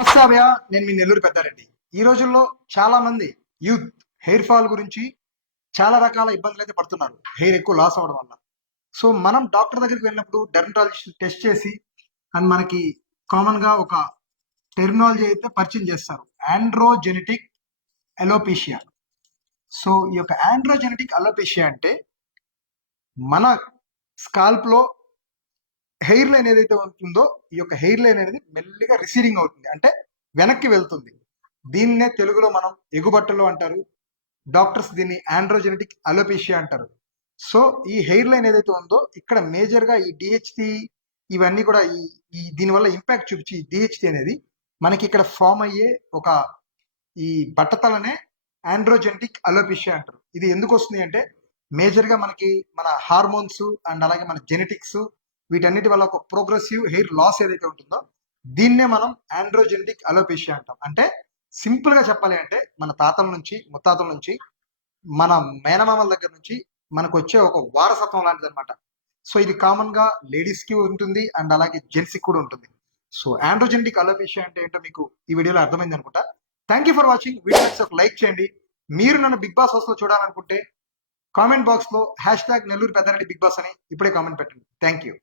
నమస్తే అభయ, నేను మీ నెల్లూరు పెద్దారెడ్డి. ఈ రోజుల్లో చాలా మంది యూత్ హెయిర్ ఫాల్ గురించి చాలా రకాల ఇబ్బందులు అయితే పడుతున్నారు, హెయిర్ ఎక్కువ లాస్ అవ్వడం వల్ల. సో మనం డాక్టర్ దగ్గరికి వెళ్ళినప్పుడు డెర్మటాలజిస్ట్ టెస్ట్ చేసి అండ్ మనకి కామన్ గా ఒక టెర్మినాలజీ అయితే పరిచయం చేస్తారు, ఆండ్రోజెనెటిక్ అలోపేషియా. సో ఈ యొక్క ఆండ్రోజెనెటిక్ అలోపేషియా అంటే మన స్కాల్ప్ లో హెయిర్ లైన్ ఏదైతే ఉంటుందో ఈ యొక్క హెయిర్ లైన్ అనేది మెల్లిగా రిసీడింగ్ అవుతుంది, అంటే వెనక్కి వెళ్తుంది. దీన్నే తెలుగులో మనం ఎగుబట్టలు అంటారు. డాక్టర్స్ దీన్ని ఆండ్రోజెనెటిక్ అలోపేషియా అంటారు. సో ఈ హెయిర్ లైన్ ఏదైతే ఉందో ఇక్కడ మేజర్ గా ఈ డిహెచ్టి ఇవన్నీ కూడా ఈ ఈ దీనివల్ల ఇంపాక్ట్ చూపించి డిహెచ్టి అనేది మనకి ఇక్కడ ఫామ్ అయ్యే ఒక ఈ బట్టతలనే ఆండ్రోజెనెటిక్ అలోపేషియా అంటారు. ఇది ఎందుకు వస్తుంది అంటే మేజర్ గా మనకి మన హార్మోన్స్ అండ్ అలాగే మన జెనెటిక్స్ వీటన్నిటి వల్ల ఒక ప్రోగ్రెసివ్ హెయిర్ లాస్ ఏదైతే ఉంటుందో దీన్నే మనం ఆండ్రోజెనెటిక్ అలోపేషియా అంటాం. అంటే సింపుల్ గా చెప్పాలి అంటే మన తాతల నుంచి ముత్తాతల నుంచి మన మేనమామల దగ్గర నుంచి మనకు వచ్చే ఒక వారసత్వం లాంటిది అనమాట. సో ఇది కామన్ గా లేడీస్ కి ఉంటుంది అండ్ అలాగే జెంట్స్ కి కూడా ఉంటుంది. సో ఆండ్రోజెనెటిక్ అలోపేషియా అంటే ఏంటో మీకు ఈ వీడియోలో అర్థమైంది అనుకుంటా. Thank you for watching. Video ఒక లైక్ చేయండి. మీరు నన్ను బిగ్ బాస్ హౌస్ లో చూడాలనుకుంటే కామెంట్ బాక్స్ లో #నెల్లూరు పెద్దారెడ్డి బిగ్ బాస్ అని ఇప్పుడే కామెంట్ పెట్టండి. Thank you.